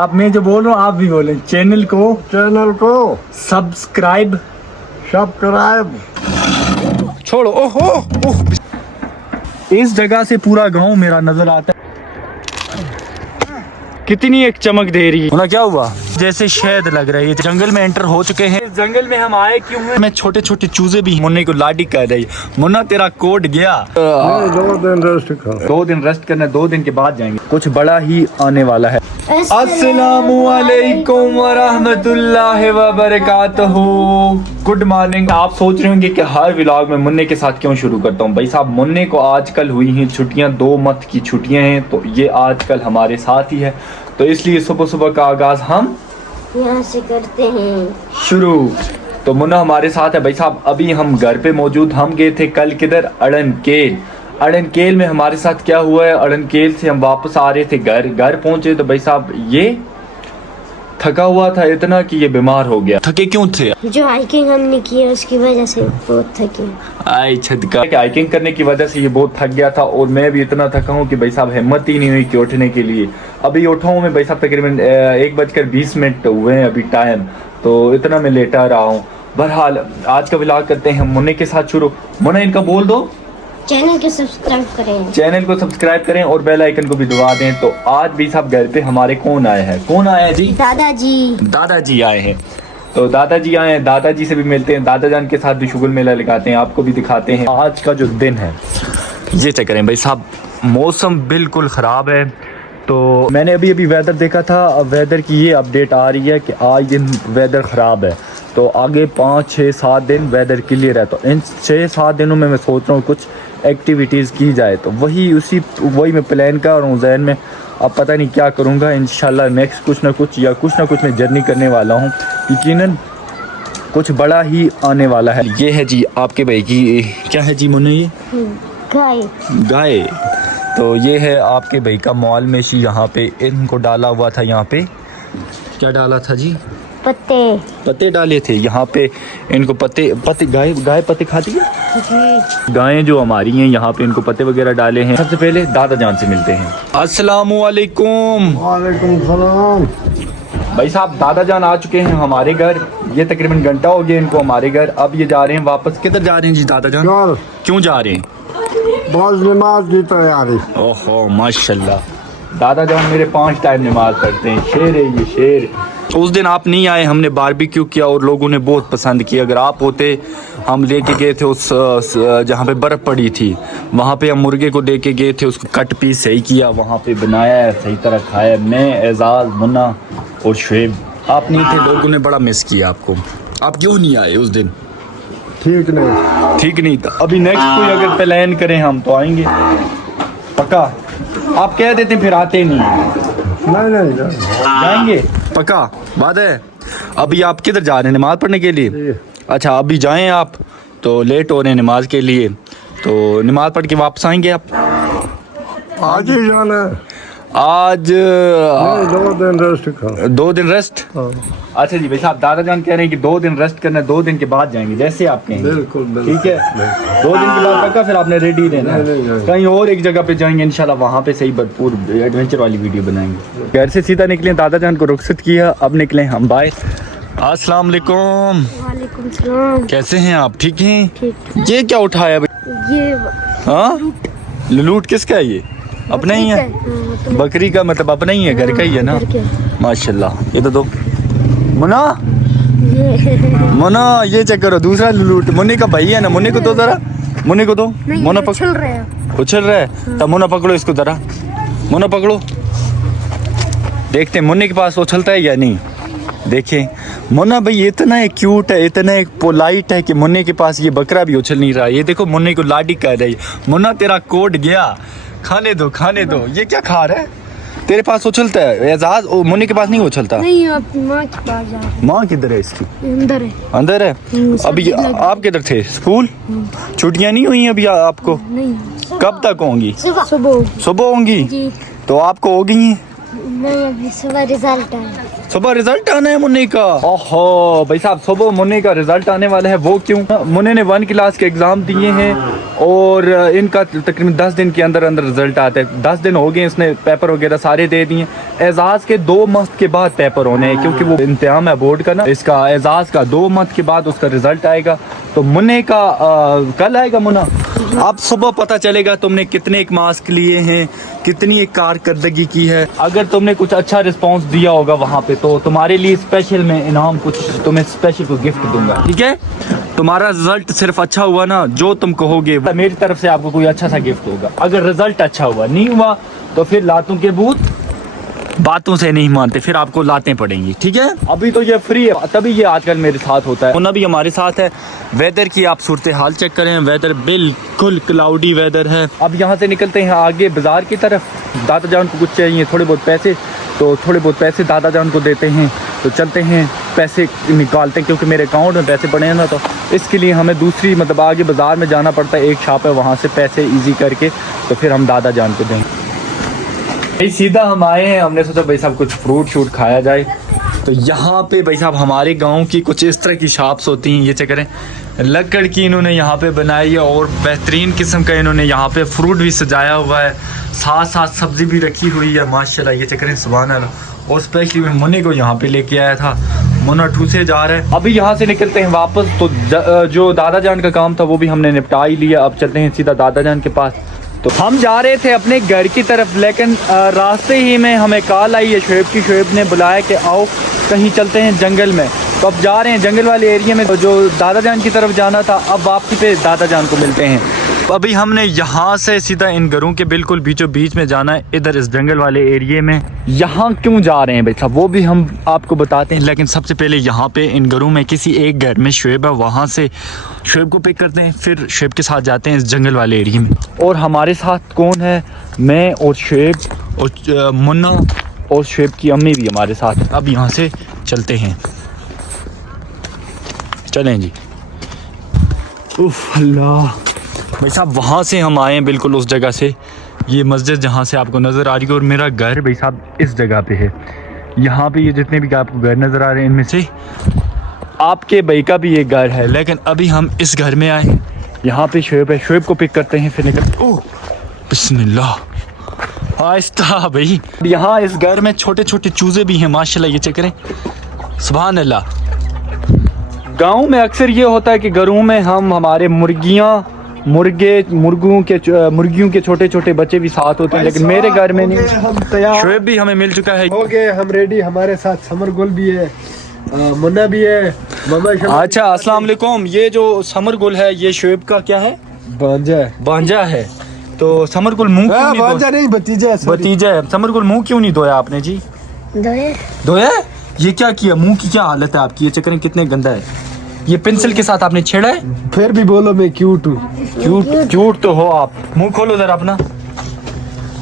अब मैं जो बोल रहा हूँ आप भी बोलें। चैनल को सब्सक्राइब छोड़ो। ओहो ओह, इस जगह से पूरा गांव मेरा नजर आता है। कितनी एक चमक दे रही है। क्या हुआ? जैसे शहद लग रही है। जंगल में एंटर हो चुके हैं। इस जंगल में हम आए क्यों हैं? मैं छोटे छोटे चूजे भी मुन्ने को लाडी कर रही। मुन्ना तेरा कोड गया। 2 दिन रेस्ट करना, 2 दिन के बाद जाएंगे। कुछ बड़ा ही आने वाला है। अस्सलामुअलैकुम वरहमतुल्लाहि वबरकातुहू। Good morning. आप सोच रहे होंगे कि हर व्लॉग में मुन्ने के साथ क्यों शुरू करता हूँ। भाई साहब, मुन्ने को आजकल हुई हैं छुट्टियाँ, 2 मंथ की छुट्टियाँ हैं, तो ये आजकल हमारे साथ ही है। तो इसलिए सुबह सुबह का आगाज हम यहाँ से करते हैं शुरू। तो मुन्ना हमारे साथ है। भाई साहब, अभी हम घर पे मौजूद। हम गए थे कल किधर? अड़नकेल। अड़नकेल में हमारे साथ क्या हुआ है, अड़नकेल से हम वापस आ रहे थे घर पहुंचे तो भाई साहब ये थका हुआ था इतना कि ये बीमार हो गया। थके क्यों थे? जो हाइकिंग हमने की है उसकी वजह से बहुत थके। आई छदका हाइकिंग करने की वजह से ये बहुत थक गया था। और मैं भी इतना थका हूँ कि भाई साहब हिम्मत ही नहीं हुई कि उठने के लिए। अभी उठा हूँ मैं भाई साहब, तकरीबन 1:20 हुए हैं अभी टाइम। तो इतना मैं लेटा रहा हूँ। बहरहाल आज का व्लॉग करते हैं मुन्ने के साथ शुरू। मुन्ना इनका बोल दो। चैनल को सब्सक्राइब करें। चैनल को सब्सक्राइब करें और बेल आइकन को भी दबा दें। तो आज भी साहब घर पे हमारे कौन आए हैं? कौन आया है जी? दादाजी आए हैं। तो दादाजी आए हैं, दादाजी से भी मिलते हैं, दादा जान के साथ भी शुगल मेला लगाते हैं, आपको भी दिखाते हैं आज का जो दिन है। ये चेक करें भाई साहब, मौसम बिल्कुल ख़राब है। तो मैंने अभी वेदर देखा था। वेदर की ये अपडेट आ रही है कि आज दिन वेदर ख़राब है। तो आगे 5, 6, 7 दिन वेदर क्लियर है। तो इन 6-7 दिनों में मैं सोच रहा हूँ कुछ एक्टिविटीज़ की जाए। तो वही मैं प्लान कर रहा हूँ जहन में। अब पता नहीं क्या करूँगा। इंशाल्लाह नेक्स्ट कुछ ना कुछ मैं जर्नी करने वाला हूँ। यकीनन कुछ बड़ा ही आने वाला है। ये है जी आपके भाई की, क्या है जी मुन्ने? ये गाय। तो ये है आपके भाई का मॉल में शी। यहाँ पे इनको डाला हुआ था। यहाँ पे क्या डाला था जी? पत्ते डाले थे यहाँ पे इनको। पत्ते गाय पत्ते खाती है। गायें जो हमारी हैं यहाँ पे इनको पत्ते वगैरह डाले हैं। सबसे पहले दादा जान से मिलते हैं। अस्सलामुअलैकुम। वालेकुम सलाम। भाई साहब, दादा जान आ चुके हैं हमारे घर। ये तकरीबन घंटा हो गया इनको हमारे घर। अब ये जा रहे हैं वापस। किधर जा रहे हैं जी दादा जान? क्यों जा रहे हैं? बहुत नमाज की तैयारी। ओहो माशाल्लाह। दादा जान मेरे 5 टाइम नमाज पढ़ते हैं। शेर है ये, शेर। उस दिन आप नहीं आए, हमने बारबेक्यू किया और लोगों ने बहुत पसंद किया। अगर आप होते, हम लेके गए थे उस जहाँ पे बर्फ़ पड़ी थी, वहाँ पे हम मुर्गे को लेके गए थे, उसको कट पीस सही किया, वहाँ पे बनाया है, सही तरह खाया। मैं, एजाज, मुन्ना और शुएब। आप नहीं थे, लोगों ने बड़ा मिस किया आपको। आप क्यों नहीं आए उस दिन? ठीक नहीं था। अभी नेक्स्ट कोई अगर प्लान करें हम तो आएंगे पक्का। आप कह देते फिर आते नहीं जाएंगे पक्का बात है। अभी आप किधर जा रहे हैं? नमाज पढ़ने के लिए? अच्छा, अभी जाएं आप तो लेट हो रहे हैं नमाज के लिए। तो नमाज पढ़ के वापस आएंगे आप? आज ही जाना है। आज 2 दिन रेस्ट। अच्छा जी भाई साहब, दादा जान कह रहे हैं कि 2 दिन रेस्ट करना है, 2 दिन के बाद जाएंगे, जैसे आप कहेंगे। बिल्कुल ठीक है। 2 दिन के बाद पक्का फिर आपने रेडी रहना है। कहीं और एक जगह पे जाएंगे इंशाल्लाह, वहाँ पे सही भरपूर एडवेंचर वाली वीडियो बनाएंगे। घर से सीधा निकले, दादा जान को रुखसत किया, अब निकले हम। बाय। अस्सलाम वालेकुम। वालेकुम सलाम। कैसे हैं आप? ठीक हैं? ठीक। ये क्या उठाया भाई? ये हाँ, लूट किसका है ये? अपना ही है? बकरी का मतलब अपना ही है, घर का ही है ना? माशाल्लाह। ये तो दो मुन्ना, ये चेक करो, दूसरा लूट। मुन्ने का भाई है ना, मुन्ने को दो जरा, मुन्ने को दो। मुन्ना उछल रहा है। तब मुन्ना पकड़ो इसको जरा, मुन्ना पकड़ो, देखते हैं मुन्ने के पास उछलता है या नहीं। देखें मुन्ना भाई इतना एक क्यूट है, इतना एक पोलाइट है कि मुन्ने के पास ये बकरा भी उछल नहीं रहा। ये देखो मुन्ने को लाडी कर रही। मुन्ना तेरा कोड गया, खाने दो। ये क्या खा रहा है? तेरे पास उछलता है एजाज, मुन्ने के पास नहीं उछलता। नहीं, अपनी माँ के पास जा रहा है। माँ किधर है इसकी? अंदर है। अभी आप किधर थे? स्कूल? छुट्टियाँ नहीं हुई अभी आपको? नहीं। कब तक होंगी? सुबह होंगी। तो आपको हो गई? नहीं, अभी सुबह रिजल्ट आना है मुन्ने का। ओहो भाई साहब, सुबह मुन्ने का रिजल्ट आने वाला है। वो क्यों? मुन्ने ने 1 क्लास के एग्जाम दिए हैं और इनका तकरीबन 10 दिन के अंदर अंदर रिजल्ट आता है। 10 दिन हो गए, इसने पेपर वगैरह सारे दे दिए। एजाज़ के 2 मंथ के बाद पेपर होने हैं, क्योंकि वो इम्तिहान है बोर्ड का ना, इसका एजाज़ का 2 मंथ के बाद उसका रिजल्ट आएगा। तो मुन्ने का कल आएगा। मुन्ना, अब सुबह पता चलेगा तुमने कितने एक मास्क लिए हैं, कितनी एक कारकर्दगी की है। अगर तुमने कुछ अच्छा रिस्पांस दिया होगा वहाँ पे, तो तुम्हारे लिए स्पेशल मैं इनाम कुछ तुम्हें स्पेशल कुछ गिफ्ट दूंगा, ठीक है? तुम्हारा रिजल्ट सिर्फ अच्छा हुआ ना, जो तुम कहोगे मेरी तरफ से आपको कोई अच्छा सा गिफ्ट होगा। अगर रिजल्ट अच्छा हुआ, नहीं हुआ तो फिर लातों के भूत बातों से नहीं मानते, फिर आपको लातें पड़ेंगी, ठीक है? अभी तो ये फ्री है, तभी ये आजकल मेरे साथ होता है। मुन्ना भी हमारे साथ है। वेदर की आप सूरत हाल चेक करें, वेदर बिल्कुल क्लाउडी वेदर है। अब यहाँ से निकलते हैं आगे बाजार की तरफ। दादा जान को कुछ चाहिए थोड़े बहुत पैसे, तो थोड़े बहुत पैसे दादा जान को देते हैं। तो चलते हैं, पैसे निकालते हैं, क्योंकि मेरे अकाउंट में पैसे पड़े हैं ना, तो इसके लिए हमें दूसरी मतलब आगे बाज़ार में जाना पड़ता है। एक शॉप है, वहाँ से पैसे ईजी करके तो फिर हम दादा जान को देंगे। भाई सीधा हम आए हैं, हमने सोचा भाई साहब कुछ फ्रूट शूट खाया जाए। तो यहाँ पे भाई साहब हमारे गांव की कुछ इस तरह की शॉप्स होती हैं। ये चेक करें, लकड़ की इन्होंने यहाँ पे बनाई है और बेहतरीन किस्म का इन्होंने यहाँ पे फ्रूट भी सजाया हुआ है, साथ साथ सब्जी भी रखी हुई है माशाल्लाह। ये चेक करें, सुभान अल्लाह। और स्पेशली मैं मुन्ने को यहाँ पे लेके आया था, मुन्ना ठूसे जा रहा है। अभी यहाँ से निकलते हैं वापस। तो जो दादा जान का काम था वो भी हमने निपटा ही लिया। अब चलते हैं सीधा दादा जान के पास। तो हम जा रहे थे अपने घर की तरफ, लेकिन रास्ते ही में हमें कॉल आई है शोएब की। शोएब ने बुलाया कि आओ कहीं चलते हैं जंगल में। तो अब जा रहे हैं जंगल वाले एरिया में। तो जो दादा जान की तरफ जाना था, अब वापसी पे दादा जान को मिलते हैं। अभी हमने यहाँ से सीधा इन घरों के बिल्कुल बीचों बीच में जाना है, इधर इस जंगल वाले एरिया में। यहाँ क्यों जा रहे हैं भाई साहब वो भी हम आपको बताते हैं, लेकिन सबसे पहले यहाँ पे इन घरों में किसी एक घर में शोएब है, वहाँ से शोएब को पिक करते हैं, फिर शोएब के साथ जाते हैं इस जंगल वाले एरिया में। और हमारे साथ कौन है? मैं और शोएब और मुन्ना और शोएब की अम्मी भी हमारे साथ। अब यहाँ से चलते हैं, चलें जी। उफ अल्लाह भाई साहब, वहाँ से हम आए हैं बिल्कुल उस जगह से। ये मस्जिद जहाँ से आपको नज़र आ रही है, और मेरा घर भाई साहब इस जगह पे है। यहाँ पे ये जितने भी आपको घर नज़र आ रहे हैं, इनमें से आपके भाई का भी एक घर है, लेकिन अभी हम इस घर में आए हैं। यहाँ पे शोएब है, शोएब को पिक करते हैं, फिर निकल। ओह बिस्मिल्लाह, आहिस्ता भाई। यहाँ इस घर में छोटे छोटे चूज़े भी हैं माशाल्लाह। ये चेक करें, सुभान अल्लाह। गाँव में अक्सर ये होता है कि घरों में हम हमारे मुर्गियों के छोटे छोटे बच्चे भी साथ होते हैं, लेकिन मेरे घर में नहीं। हम तैयार शोएब भी हमें मिल चुका है, हो गए, हम रेडी। हमारे साथ समर गुल भी है, मुन्ना भी है, मामा शमा। अच्छा अस्सलाम वालेकुम। ये जो समर गुल है ये शोएब का क्या है? भांजा है। तो समर गुल मुंह क्यों नहीं भांजा नहीं, भतीजा है। समर गुल मुंह क्यों नहीं धोया आपने जी? धोया? ये क्या किया? मुंह की क्या हालत है आपकी? ये चक्कर कितने गंदा है। ये पेंसिल के साथ आपने छेड़ा है। फिर भी बोलो मैं क्यूट हूँ। क्यूट तो हो आप। मुंह खोलो जरा अपना,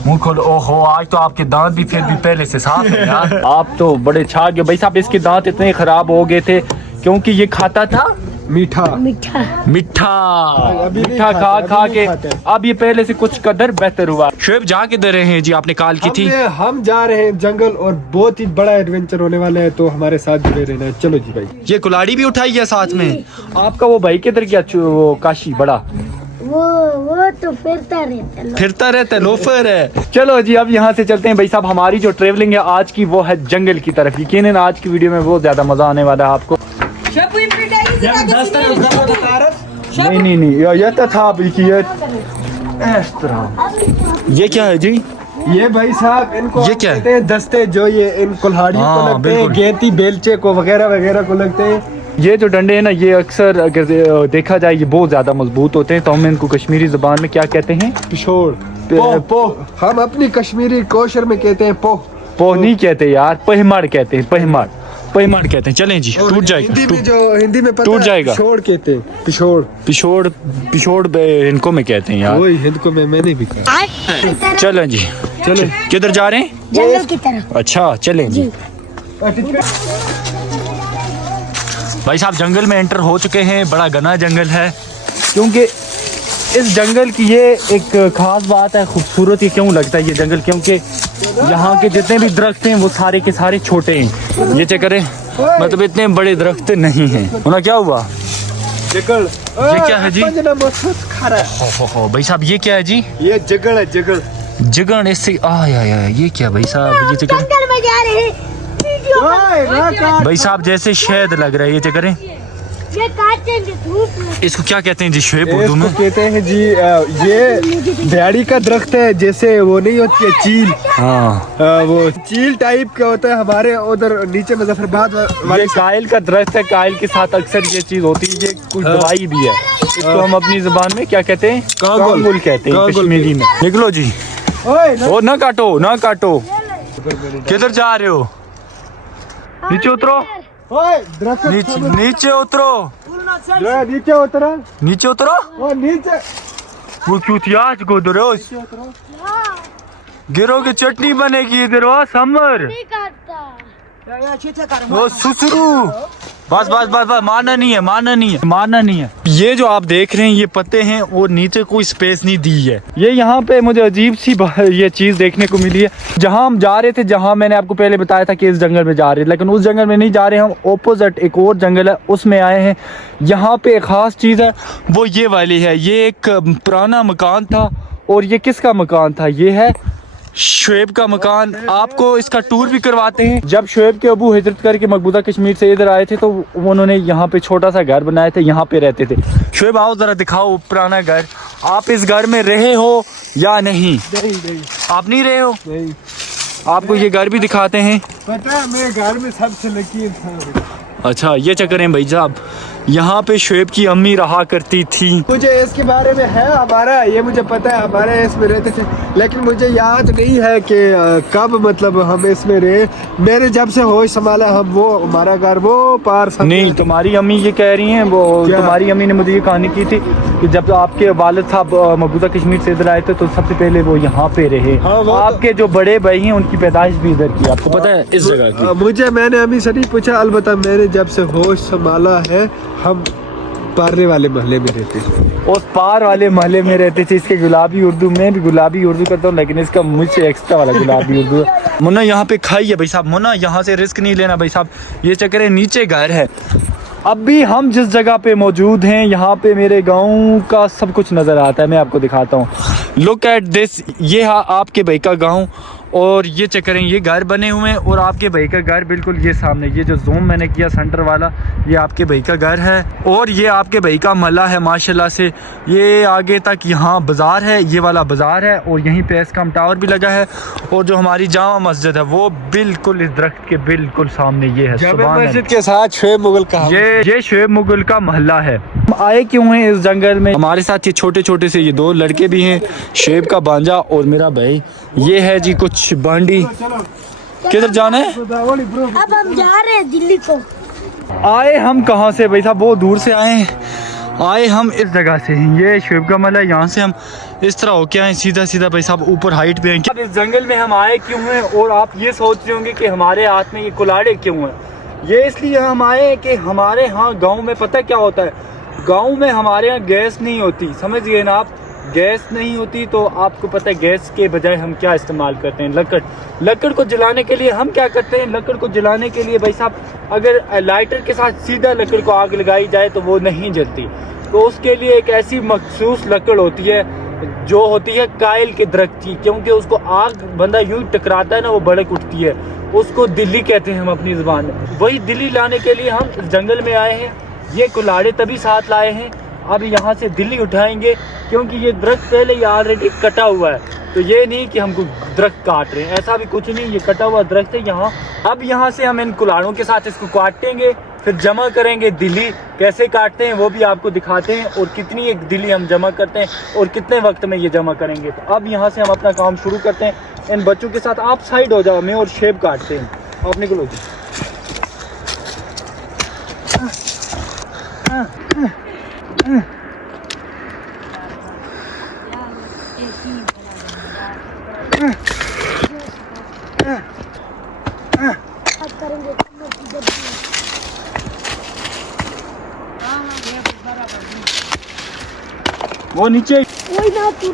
मुंह खोलो। ओहो, आज तो आपके दांत भी फिर भी पहले से साफ है यार। आप तो बड़े छा गए भाई साहब। इसके दांत इतने खराब हो गए थे क्योंकि ये खाता था मीठा खा के। अब ये पहले से कुछ कदर बेहतर हुआ। शोएब जा किधर रहे हैं जी? आपने कॉल की थी। हम जा रहे हैं जंगल और बहुत ही बड़ा एडवेंचर होने वाला है, तो हमारे साथ जुड़े रहना है। चलो जी भाई। ये कुल्हाड़ी भी उठाई है साथ में। आपका वो भाई किधर गया? वो काशी बड़ा वो तो फिरता रहता लोफर है। चलो जी अब यहाँ से चलते हैं भाई साहब। हमारी जो ट्रेवलिंग है आज की वो है जंगल की तरफ। यकीनन आज की वीडियो में बहुत ज्यादा मजा आने वाला है आपको। नहीं ये तो था ये क्या है जी? ये भाई साहब इनको ये क्या कहते हैं दस्ते, जो ये इन कुल्हाड़ियों को लगते हैं, गेंती बेलचे को वगैरह वगैरह को लगते हैं। ये जो डंडे हैं ना, ये अक्सर अगर देखा जाए ये बहुत ज्यादा मजबूत होते हैं, तो हम इनको कश्मीरी जुबान में क्या कहते हैं? पिशोर। पोह। हम अपनी कश्मीरी कोशर में कहते हैं पोह। पोह नहीं कहते यार, पहमाड़ कहते हैं। पहमाड़ कहते हैं। चलें जी, टूट जाएगा। हिंदी में टूट जाएगा। पिशोर कहते हैं। पिशोर इनको में कहते हैं यार। वही हिंदी में मैंने भी कहा। चलें जी, चलो। किधर जा रहे हैं? जंगल की तरफ। अच्छा चलें जी। भाई साहब जंगल में एंटर हो चुके हैं। बड़ा घना जंगल है, क्योंकि इस जंगल की ये एक खास बात है। खूबसूरत ही क्यों लगता है ये जंगल? क्योंकि यहाँ के जितने भी दरख्त हैं वो सारे के सारे छोटे हैं। ये चेक करें, मतलब इतने बड़े दरख्त नहीं हैं। होना क्या हुआ? ये क्या है जी? खा रहा है। हो भाई साहब ये क्या है जी? ये जगड़ है, जगड़। जगन इससे ये क्या भाई साहब? ये जगन जंगल में जा रहे हैं वीडियो ओए, ना काट। भाई साहब जैसे शहद लग रहा है ये जगह। ये काटेंगे धूप में। इसको क्या कहते हैं जी शुएब उर्दू इसको में? कहते हैं जी ये झाड़ी का दरख्त है, जैसे वो नहीं होती है चील। हाँ वो चील टाइप का होता है हमारे उधर नीचे मुजफ्फरबाद ये कायल का दरख्त है। कायल के साथ अक्सर ये चीज होती है। ये कुछ दवाई भी है। इसको हम अपनी जुबान में क्या कहते हैं? कांगुल कहते हैं कश्मीरी में। निकलो जी। ओ ना काटो ना काटो। किधर जा रहे हो? नीचे उतरो। दरख्त नीचे उतरो। नीचे उतरा। नीचे उतरो। ओ नीचे वो क्यों थी आज गोदरोज? गिरोगे चटनी बनेगी इधर। वाह समर नहीं काटता। ओ सुसरू। बस बस बस बस मारना नहीं है, मारना नहीं है, मारना नहीं है। ये जो आप देख रहे हैं ये पत्ते हैं और नीचे कोई स्पेस नहीं दी है। ये यहाँ पे मुझे अजीब सी ये चीज देखने को मिली है। जहाँ हम जा रहे थे, जहाँ मैंने आपको पहले बताया था कि इस जंगल में जा रहे हैं, लेकिन उस जंगल में नहीं जा रहे। हम ऑपोजिट एक और जंगल है उसमें आए हैं। यहाँ पे एक खास चीज है वो ये वाली है। ये एक पुराना मकान था और ये किसका मकान था? ये है शुएब का मकान। आपको इसका टूर भी करवाते हैं। जब शुएब के अबू हिजरत करके मकबूजा कश्मीर से इधर आए थे तो उन्होंने यहाँ पे छोटा सा घर बनाए थे, यहाँ पे रहते थे। शुएब आओ जरा दिखाओ पुराना घर। आप इस घर में रहे हो या नहीं? नहीं। आप नहीं रहे हो? नहीं आपको ये घर भी दिखाते हैं। पता है मेरे घर में सबसे लकीर था। अच्छा ये चक्कर है भाई साहब। यहाँ पे शुएब की अम्मी रहा करती थी। मुझे इसके बारे में है हमारा, ये मुझे पता है, हमारे इसमें रहते थे, लेकिन मुझे याद नहीं है कि कब मतलब हम इसमें रहे। मेरे जब से होश संभाला हम वो हमारा घर वो पार नहीं, तुम्हारी अम्मी ये कह रही हैं वो तुम्हारी अम्मी ने मुझे ये कहानी की थी कि जब आपके वालिद साहब मकबूजा कश्मीर से इधर आए थे तो सबसे पहले वो यहाँ पे रहे। हाँ, आपके जो बड़े भाई हैं उनकी पैदाइश भी इधर की, आपको पता है इस जगह की। मुझे मैंने अम्मी से नहीं पूछा, अलबत्ता मैंने जब से होश संभाला है हम पारने वाले महल्ले में रहते थे। उस पार वाले महल्ले में रहते थे। इसके गुलाबी उर्दू में भी गुलाबी उर्दू करता हूँ, लेकिन इसका मुझसे एक्स्ट्रा वाला गुलाबी उर्दू है। मुन्ना यहाँ पे खाई है भाई साहब। मुन्ना यहाँ से रिस्क नहीं लेना भाई साहब। ये चक्कर है नीचे घर है। अब भी हम जिस जगह पे मौजूद हैं यहाँ पे मेरे गांव का सब कुछ नज़र आता है। मैं आपको दिखाता हूँ। Look at this. ये आपके भाई का गांव और ये चक्कर है ये घर बने हुए हैं और आपके भाई का घर बिल्कुल ये सामने। ये जो जूम मैंने किया सेंटर वाला ये आपके भाई का घर है और ये आपके भाई का महल्ला है माशाल्लाह से। ये आगे तक यहाँ बाज़ार है, ये वाला बाज़ार है और यहीं पे एस्कॉम टावर भी लगा है। और जो हमारी जामा मस्जिद है वो बिल्कुल इस दरख्त के बिल्कुल सामने ये है। जामा मस्जिद के साथ शुएब मुगल का ये शुएब मुगल का महल्ला है। हम आए क्यों हैं इस जंगल में? हमारे साथ ये छोटे छोटे से ये दो लड़के भी हैं, शुएब का भांजा और मेरा भाई। ये है जी कुछ बांडी। किधर जाना है? अब हम जा रहे हैं दिल्ली को। आए हम कहाँ से भाई साहब? बहुत दूर से आए आए हम इस जगह से। ये शुएब का महल्ला। यहाँ से हम इस तरह होके आए सीधा सीधा भाई साहब ऊपर हाइट पे हैं। अब इस जंगल में हम आए क्यों हैं? और आप ये सोच रहे होंगे कि हमारे हाथ में ये कुल्हाड़े क्यों हैं। ये इसलिए हम आए कि हमारे यहाँ गांव में पता क्या होता है, गांव में हमारे यहाँ गैस नहीं होती, समझिए ना आप। गैस नहीं होती तो आपको पता है गैस के बजाय हम क्या इस्तेमाल करते हैं? लकड़। लकड़ को जलाने के लिए हम क्या करते हैं? लकड़ को जलाने के लिए भाई साहब अगर लाइटर के साथ सीधा लकड़ को आग लगाई जाए तो वो नहीं जलती। तो उसके लिए एक ऐसी मखसूस लकड़ होती है जो होती है कायल के दरख्त की, क्योंकि उसको आग बंदा यूं टकराता है ना वो भड़क उठती है। उसको दिल्ली कहते हैं हम अपनी ज़ुबान में। वही दिल्ली लाने के लिए हम जंगल में आए हैं। ये कुल्हाड़े तभी साथ लाए हैं। अब यहाँ से दिल्ली उठाएंगे क्योंकि ये दरख्त पहले ही ऑलरेडी कटा हुआ है। तो ये नहीं कि हमको दरख्त काट रहे हैं, ऐसा भी कुछ नहीं। ये कटा हुआ दरख्त है यहाँ। अब यहाँ से हम इन कुल्हाड़ों के साथ इसको काटेंगे, फिर जमा करेंगे दिल्ली। कैसे काटते हैं वो भी आपको दिखाते हैं और कितनी एक दिल्ली हम जमा करते हैं और कितने वक्त में ये जमा करेंगे। तो अब यहाँ से हम अपना काम शुरू करते हैं इन बच्चों के साथ। आप साइड हो जाओ, मैं और शुएब काटते हैं। आप निकलो जी। वो नीचे वही ना तू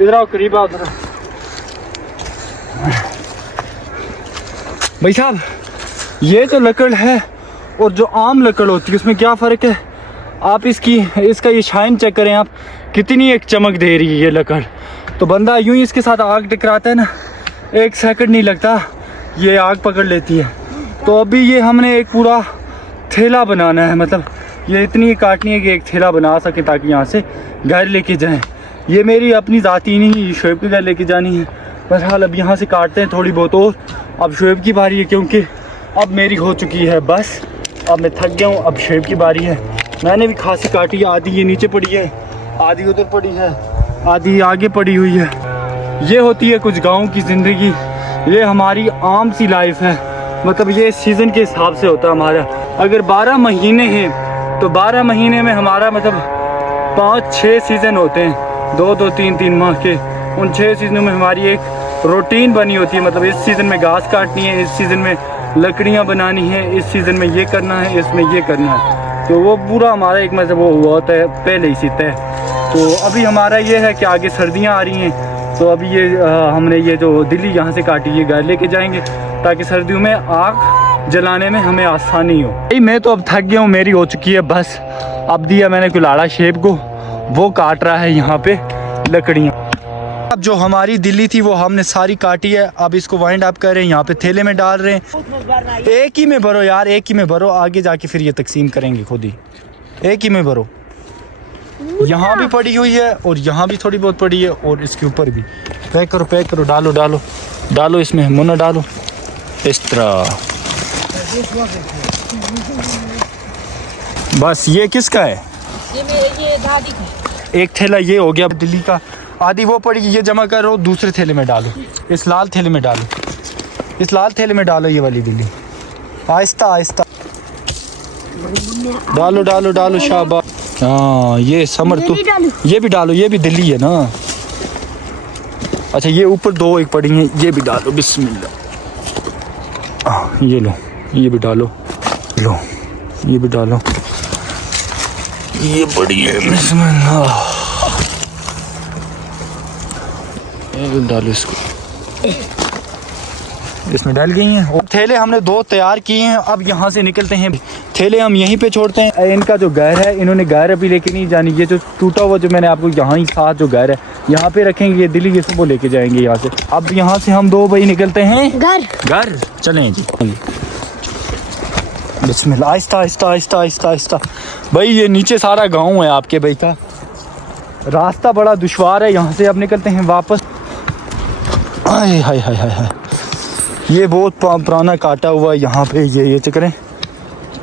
इधर आओ, करीब आओ इधर। भाई साहब ये जो लकड़ है और जो आम लकड़ होती है उसमें क्या फ़र्क है? आप इसका ये शाइन चेक करें आप, कितनी एक चमक दे रही है ये लकड़। तो बंदा यूं ही इसके साथ आग टकराता है ना, 1 सेकंड नहीं लगता ये आग पकड़ लेती है। तो अभी ये हमने एक पूरा थैला बनाना है, मतलब ये इतनी काटनी है कि एक थैला बना सके ताकि यहाँ से घर लेके जाएं। ये मेरी अपनी ज़ाती नहीं, शोएब के घर लेके जानी है। बहरहाल अब यहाँ से काटते हैं थोड़ी बहुत और। अब शोएब की बारी है क्योंकि अब मेरी हो चुकी है बस, अब मैं थक गया हूँ। अब शोएब की बारी है। मैंने भी खासी काटी है, आधी ये नीचे पड़ी है, आधी उधर पड़ी है, आधी आगे पड़ी हुई है। ये होती है कुछ गाँव की ज़िंदगी, ये हमारी आम सी लाइफ है। मतलब ये सीज़न के हिसाब से होता है हमारा। अगर 12 महीने हैं तो 12 महीने में हमारा मतलब 5-6 सीज़न होते हैं, 2-2, 3-3 माह के। उन 6 सीज़नों में हमारी एक रूटीन बनी होती है। मतलब इस सीज़न में घास काटनी है, इस सीज़न में लकड़ियाँ बनानी है, इस सीज़न में ये करना है, इसमें ये करना है। तो वो पूरा हमारा एक मतलब वो हुआ होता है पहले ही से तय। तो अभी हमारा ये है कि आगे सर्दियाँ आ रही हैं, तो अभी ये हमने ये जो दिल्ली यहाँ से काटी ये घर लेके जाएंगे ताकि सर्दियों में आग जलाने में हमें आसानी हो। भाई मैं तो अब थक गया हूँ, मेरी हो चुकी है बस। अब दिया मैंने कुलाड़ा शेप को, वो काट रहा है यहाँ पे लकड़ियाँ। अब जो हमारी दिल्ली थी वो हमने सारी काटी है। अब इसको वाइंड अप कर रहे हैं, यहाँ पे थैले में डाल रहे हैं। एक ही में भरो यार, एक ही में भरो, आगे जाके फिर ये तकसीम करेंगे खुद ही। एक ही में भरो। यहाँ भी पड़ी हुई है और यहाँ भी थोड़ी बहुत पड़ी है और इसके ऊपर भी। पैक करो, पैक करो, डालो डालो डालो, इसमें मुन्ना डालो इस तरह। बस ये किसका है? ये दादी का। एक थैला ये हो गया दिल्ली का, आधी वो पड़ी, ये जमा करो, दूसरे थैले में डालो, इस लाल थैले में डालो, इस लाल थैले में डालो ये वाली दिल्ली। आहिस्ता आहिस्ता डालो डालो डालो, शाबाश। हाँ ये समर तो ये भी डालो, ये भी दिल्ली है ना। अच्छा ये ऊपर 2 एक पड़ी हैं, ये भी डालो, बिस्मिल्लाह। ये लो, ये भी डालो, लो ये भी डालो, ये बड़ी है, बिस्मिल्लाह। ये डालो इसको, इसमें डाल गई हैं। और थैले हमने 2 तैयार किए हैं। अब यहाँ से निकलते हैं, थैले हम यहीं पे छोड़ते हैं। इनका जो घर है, इन्होंने घर अभी लेके नहीं जानी। ये जो टूटा हुआ जो मैंने आपको यहाँ ही साथ जो घर है यहाँ पे रखेंगे, ये दिल्ली ये सब वो लेके जाएंगे यहाँ से। अब यहाँ से हम 2 भाई निकलते हैं घर चलें जी। बिस्मिल्लाह, आहिस्ता आहिस्ता आहिस्ता आहिस्ता आहिस्ता। भाई ये नीचे सारा गाँव है आपके भाई का, रास्ता बड़ा दुश्वार है। यहाँ से अब निकलते हैं वापस। हाय हाय हाय हाय हाय, ये बहुत पुराना काटा हुआ है यहाँ पे, ये चक्करें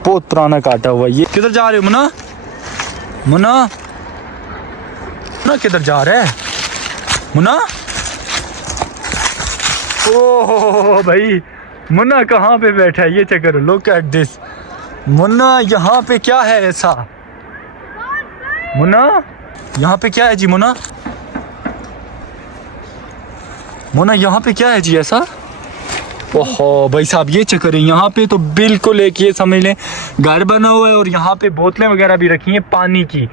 बहुत पुराना काटा हुआ है। ये किधर जा रहे हो मुन्ना? मुन्ना मुन्ना किधर जा रहा है मुन्ना? ओह भाई मुन्ना कहाँ पे बैठा है, ये चक्कर, लुक एट दिस। मुन्ना यहाँ पे क्या है ऐसा? मुन्ना यहाँ पे क्या है जी? मुन्ना मुन्ना यहाँ पे क्या है जी ऐसा? ओहो भाई साहब ये चक्कर है। यहाँ पे तो बिल्कुल एक ये समझ लें घर बना हुआ है और यहाँ पे बोतलें वगैरह भी रखी हैं पानी की,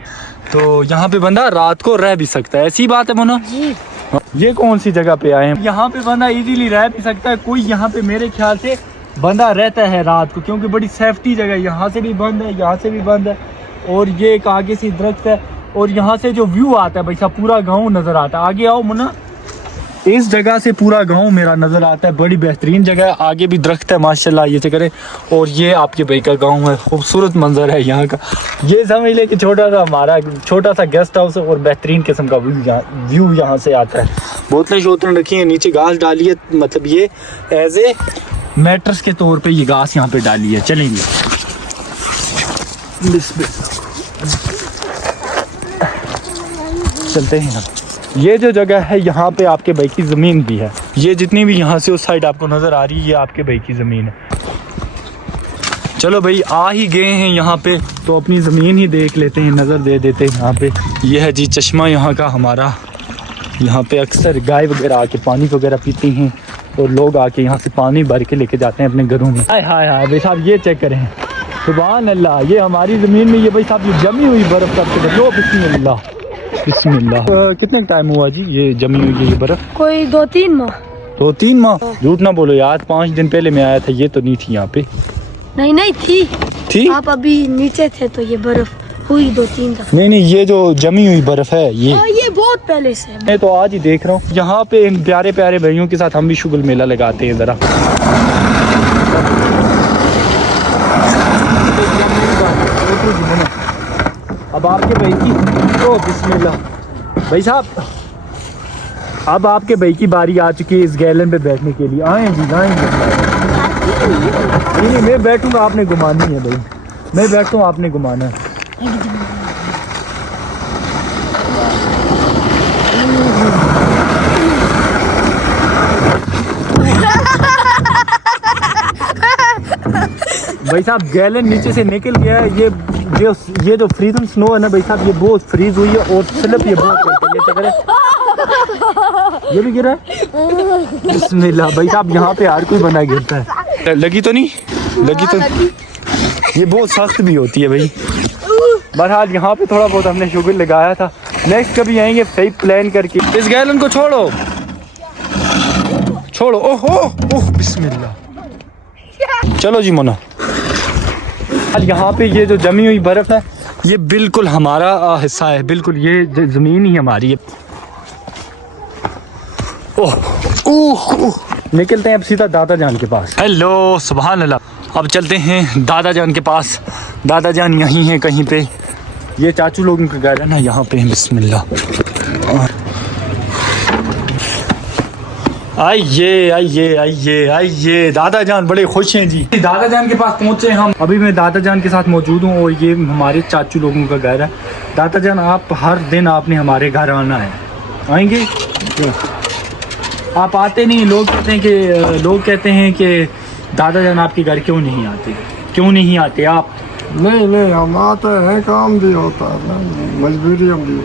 तो यहाँ पे बंदा रात को रह भी सकता है। ऐसी बात है मोना जी। ये कौन सी जगह पे आए हैं? यहाँ पे बंदा इजीली रह भी सकता है। कोई यहाँ पे मेरे ख्याल से बंदा रहता है रात को, क्योंकि बड़ी सेफ्टी जगह है। यहाँ से भी बंद है, यहाँ से भी बंद है, और ये एक आगे से दरख्त है, और यहाँ से जो व्यू आता है भाई साहब पूरा गाँव नजर आता है। आगे आओ मुन्ना, इस जगह से पूरा गांव मेरा नज़र आता है। बड़ी बेहतरीन जगह है, आगे भी दरख्त है माशाल्लाह, ये चक्कर है। और ये आपके भाई का गांव है, खूबसूरत मंजर है यहाँ का। ये समझ ले कि छोटा सा हमारा छोटा सा गेस्ट हाउस है और बेहतरीन किस्म का व्यू यहाँ से आता है। बोतलें शोतलें रखी हैं, नीचे घास डाली है, मतलब ये एज ए मैट्रेस के तौर पर ये घास यहाँ पर डाली है। चलेंगे चलते हैं। ये जो जगह है यहाँ पे आपके भाई की ज़मीन भी है। ये जितनी भी यहाँ से उस साइड आपको नज़र आ रही है, ये आपके भाई की ज़मीन है। चलो भाई आ ही गए हैं यहाँ पे, तो अपनी ज़मीन ही देख लेते हैं, नज़र दे देते हैं यहाँ पे। ये है जी चश्मा यहाँ का हमारा। यहाँ पे अक्सर गाय वगैरह आके पानी वगैरह पीती हैं, और लोग आके यहाँ से पानी भर के लेके जाते हैं अपने घरों में। हाय हाय हाय भाई साहब ये चेक करें, सुभान अल्लाह। ये हमारी ज़मीन में ये भाई साहब ये जमी हुई बर्फ़ का, लो बिस्मिल्लाह। बिस्मिल्लाह। कितने टाइम हुआ जी ये जमी हुई ये बर्फ? कोई 2-3 माह। 2-3 माह? झूठ ना बोलो यार, 5 दिन पहले मैं आया था, ये तो नहीं थी यहाँ पे। नहीं थी? आप अभी नीचे थे तो ये बर्फ हुई 2-3 दफा। नहीं, ये जो जमी हुई बर्फ है ये बहुत पहले से है। मैं तो आज ही देख रहा हूँ। यहाँ पे इन प्यारे प्यारे भाइयों के साथ हम भी शुगल मेला लगाते हैं जरा। अब आपके भाई की ओ बिस्मिल्लाह भाई साहब, अब आपके भाई की बारी आ चुकी है इस गैलन पे बैठने के लिए। आए जी, आएंगे। नहीं, मैं बैठूंगा, आपने घुमानी है भाई। मैं बैठूँ, आपने घुमाना है। भाई साहब गैलन नीचे से निकल गया है। ये जो फ्रीजन स्नो है ना भाई साहब, ये बहुत फ्रीज हुई है और स्लिप ये बहुत करती है। ये चक्कर है, ये भी गिरा है। बिस्मिल्लाह भाई साहब, यहाँ पे हर कोई बना गिरता है। लगी तो नहीं? लगी तो ये बहुत सख्त भी होती है भाई। बहरहाल यहाँ पे थोड़ा बहुत हमने शुगर लगाया था। नेक्स्ट कभी आएंगे सही प्लान करके। इस गैलन को छोड़ो छोड़ो। ओहो ओह बिस्मिल्लाह। चलो जी मोना। यहाँ पे ये जो जमी हुई बर्फ है ये बिल्कुल हमारा हिस्सा है, बिल्कुल ये जमीन ही हमारी है। ओह ओह, निकलते हैं अब सीधा दादा जान के पास। हेलो सुभान अल्लाह। अब चलते हैं दादा जान के पास। दादा जान यहीं हैं कहीं पे। ये चाचू लोगों का घर है ना, यहाँ पे है। बिस्मिल्लाह। आइए आइए आइए आइए। दादा जान बड़े खुश हैं जी। दादा जान के पास पहुंचे हम। अभी मैं दादा जान के साथ मौजूद हूँ और ये हमारे चाचू लोगों का घर है। दादा जान आप हर दिन आपने हमारे घर आना है, आएंगे? आप आते नहीं। लोग कहते हैं कि दादा जान आपके घर क्यों नहीं आते? क्यों नहीं आते आप? नहीं हम आते हैं, काम भी होता है, मजबूरियाँ भी।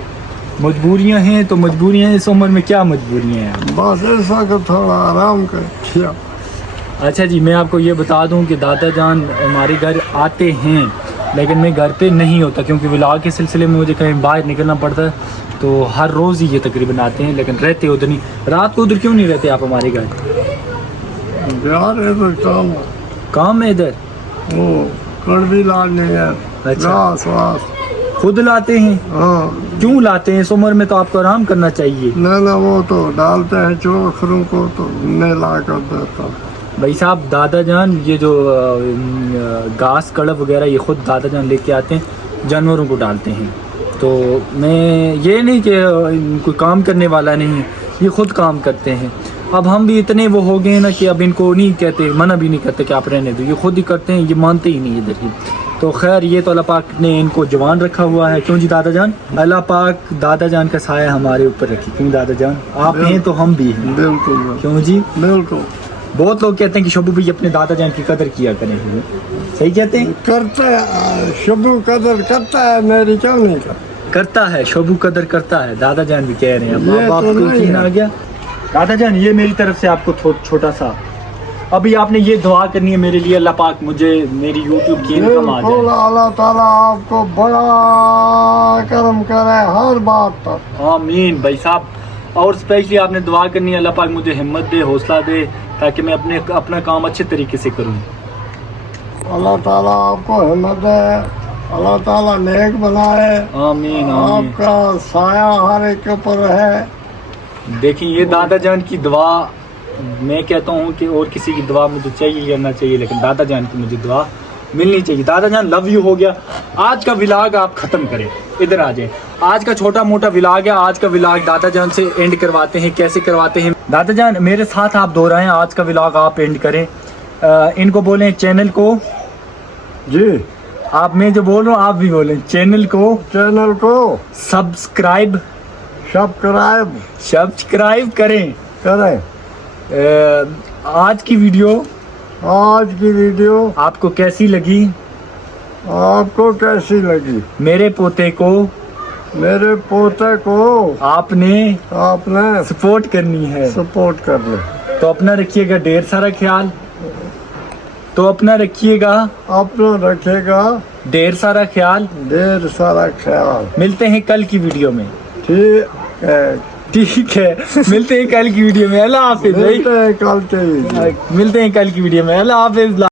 मजबूरियाँ हैं तो मजबूरियाँ, इस उम्र में क्या मजबूरियाँ हैं? बस ऐसा कि थोड़ा आराम कर। अच्छा जी, मैं आपको ये बता दूं कि दादा जान हमारे घर आते हैं लेकिन मैं घर पे नहीं होता, क्योंकि व्लॉग के सिलसिले में मुझे कहीं बाहर निकलना पड़ता है। तो हर रोज़ ही ये तकरीबन आते हैं, लेकिन रहते उधर नहीं। रात को उधर क्यों नहीं रहते आप हमारे घर? यार इधर काम है इधर। वो कड़वी लाने है। अच्छा। घास वास खुद लाते हैं? हाँ। क्यों लाते हैं? इस उम्र में तो आपको आराम करना चाहिए। ना वो तो डालते हैं चोखरों को, तो मैं ला कर देता। भाई साहब दादा जान ये जो घास कड़ब वगैरह ये खुद दादा जान लेके आते हैं, जानवरों को डालते हैं। तो मैं ये नहीं कि कोई काम करने वाला नहीं, ये खुद काम करते हैं। अब हम भी इतने वो हो गए ना कि अब इनको नहीं कहते, मना भी नहीं करते कि आप रहने दो, ये खुद ही करते हैं, ये मानते ही नहीं इधर ही। तो खैर ये तो अल्लाह पाक ने इनको जवान रखा हुआ है। क्यों जी दादा जान? अल्लाह पाक दादा जान का साया हमारे ऊपर रखी। क्यों दादा जान? आप हैं तो हम भी हैं। बिल्कुल। क्यों जी? बिल्कुल। बहुत लोग कहते हैं कि शोभू भाई अपने दादा जान की कदर किया करें। सही कहते हैं? करते हैं, शोभू कदर करता है, मेरी क्यों नहीं करता है। शोभू कदर करता है, दादा जान भी कह रहे हैं। ये अब आपको तो यकीन आ गया? दादा जान ये मेरी तरफ से आपको छोटा सा, अभी आपने ये दुआ करनी है मेरे लिए, अल्लाह पाक मुझे मेरी यूट्यूब की इनकम आ जाए। अल्लाह ताला आपको बड़ा करम करे हर बात पर। आमीन भाई साहब। और स्पेशली आपने दुआ करनी है, अल्लाह पाक मुझे हिम्मत दे, हौसला दे, ताकि मैं अपना काम अच्छे तरीके से करूं। अल्लाह ताला आपको हिम्मत दे, अल्लाह ताला नेक बनाए। आमीन आमीन। आपका साया हर एक के ऊपर है। देखिए ये दादा जान की दुआ, मैं कहता हूँ कि और किसी की दुआ मुझे चाहिए या ना चाहिए, लेकिन दादा जान की मुझे दुआ मिलनी चाहिए। दादा जान लव यू हो गया। आज का व्लॉग आप ख़त्म करें, इधर आ जाए। आज का छोटा मोटा व्लॉग है, आज का व्लॉग दादा जान से एंड करवाते हैं। कैसे करवाते हैं? दादा जान मेरे साथ आप दोहराएं, आज का व्लॉग आप एंड करें। इनको बोलें चैनल को। जी आप, मैं जो बोल रहा हूँ आप भी बोलें, चैनल को सब्सक्राइब करें। आज की वीडियो आपको कैसी लगी? मेरे पोते को आपने सपोर्ट करनी है। सपोर्ट कर ले। तो अपना रखिएगा ढेर सारा ख्याल। ढेर सारा ख्याल। मिलते हैं कल की वीडियो में। ठीक है, मिलते हैं कल की वीडियो में। अल्लाह हाफिज भाई। कल के मिलते हैं कल की वीडियो में। अल्लाह हाफिज।